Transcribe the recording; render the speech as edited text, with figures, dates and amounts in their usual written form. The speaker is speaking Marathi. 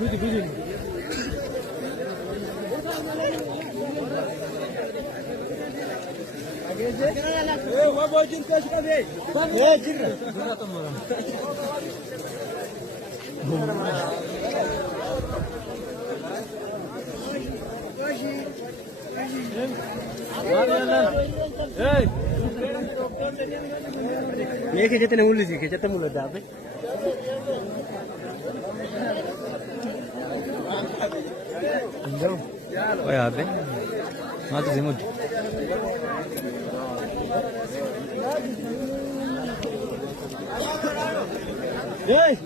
ये खेचते ना मुली खेचते मुलं दाबे Oye, abe. Mati zimud. Hey!